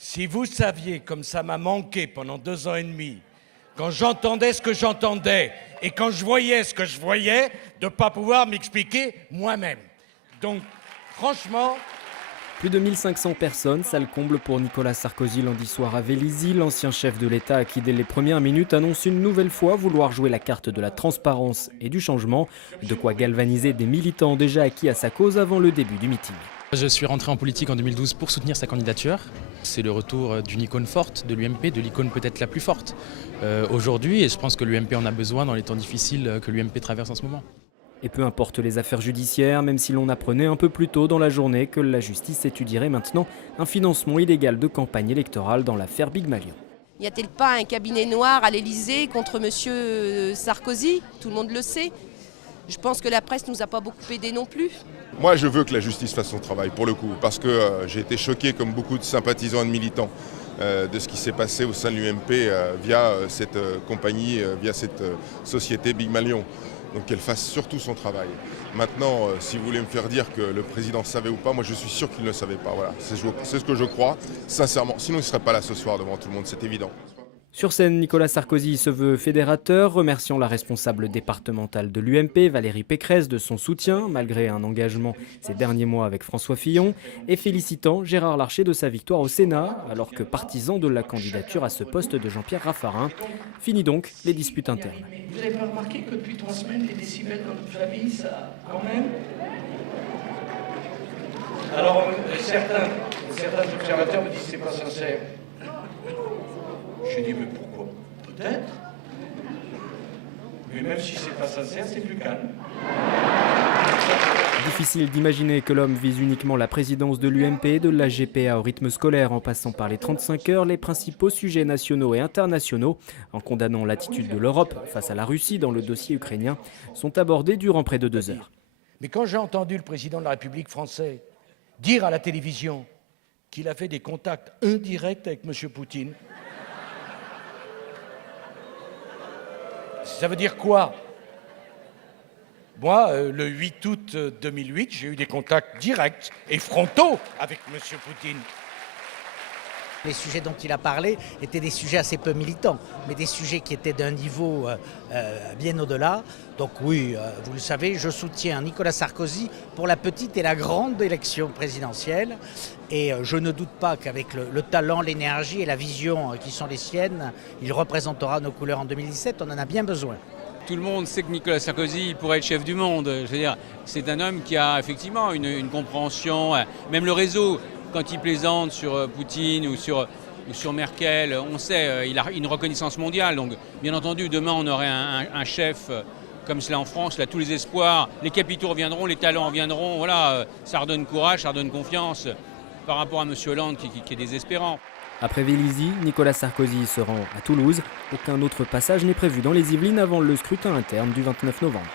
Si vous saviez comme ça m'a manqué pendant 2 ans et demi, quand j'entendais ce que j'entendais et quand je voyais ce que je voyais, de ne pas pouvoir m'expliquer moi-même. Donc, franchement... Plus de 1500 personnes, salle comble pour Nicolas Sarkozy lundi soir à Vélizy, l'ancien chef de l'État qui dès les premières minutes annonce une nouvelle fois vouloir jouer la carte de la transparence et du changement, de quoi galvaniser des militants déjà acquis à sa cause avant le début du meeting. Je suis rentré en politique en 2012 pour soutenir sa candidature. C'est le retour d'une icône forte de l'UMP, de l'icône peut-être la plus forte aujourd'hui, et je pense que l'UMP en a besoin dans les temps difficiles que l'UMP traverse en ce moment. Et peu importe les affaires judiciaires, même si l'on apprenait un peu plus tôt dans la journée que la justice étudierait maintenant un financement illégal de campagne électorale dans l'affaire Big Malion. N'y a-t-il pas un cabinet noir à l'Élysée contre M. Sarkozy? Tout le monde le sait. Je pense que la presse ne nous a pas beaucoup aidés non plus. Moi, je veux que la justice fasse son travail, pour le coup, parce que j'ai été choqué, comme beaucoup de sympathisants et de militants, de ce qui s'est passé au sein de l'UMP via cette compagnie, via cette société Big Malion. Donc qu'elle fasse surtout son travail. Maintenant, si vous voulez me faire dire que le président savait ou pas, moi je suis sûr qu'il ne savait pas. Voilà. C'est ce que je crois, sincèrement. Sinon il ne serait pas là ce soir devant tout le monde, c'est évident. Sur scène, Nicolas Sarkozy se veut fédérateur, remerciant la responsable départementale de l'UMP, Valérie Pécresse, de son soutien, malgré un engagement ces derniers mois avec François Fillon, et félicitant Gérard Larcher de sa victoire au Sénat, alors que partisan de la candidature à ce poste de Jean-Pierre Raffarin. Fini donc les disputes internes. Vous n'avez pas remarqué que depuis 3 semaines, les décibels dans notre famille, ça, quand même... Alors, certains observateurs me disent que c'est pas sincère. Je dis, mais pourquoi? Peut-être. Mais même si c'est pas sincère, c'est plus calme. Difficile d'imaginer que l'homme vise uniquement la présidence de l'UMP, de la GPA au rythme scolaire en passant par les 35 heures, les principaux sujets nationaux et internationaux, en condamnant l'attitude de l'Europe face à la Russie dans le dossier ukrainien, sont abordés durant près de 2 heures. Mais quand j'ai entendu le président de la République française dire à la télévision qu'il a fait des contacts indirects avec M. Poutine, ça veut dire quoi? Moi, le 8 août 2008, j'ai eu des contacts directs et frontaux avec M. Poutine. Les sujets dont il a parlé étaient des sujets assez peu militants, mais des sujets qui étaient d'un niveau bien au-delà. Donc oui, vous le savez, je soutiens Nicolas Sarkozy pour la petite et la grande élection présidentielle. Et je ne doute pas qu'avec le talent, l'énergie et la vision qui sont les siennes, il représentera nos couleurs en 2017. On en a bien besoin. Tout le monde sait que Nicolas Sarkozy pourrait être chef du monde. Je veux dire, c'est un homme qui a effectivement une compréhension, même le réseau. Quand il plaisante sur Poutine ou sur Merkel, on sait, il a une reconnaissance mondiale. Donc, bien entendu, demain, on aurait un chef comme cela en France. Là, tous les espoirs, les capitaux reviendront, les talents reviendront. Voilà, ça redonne courage, ça redonne confiance par rapport à M. Hollande qui est désespérant. Après Vélizy, Nicolas Sarkozy se rend à Toulouse. Aucun autre passage n'est prévu dans les Yvelines avant le scrutin interne du 29 novembre.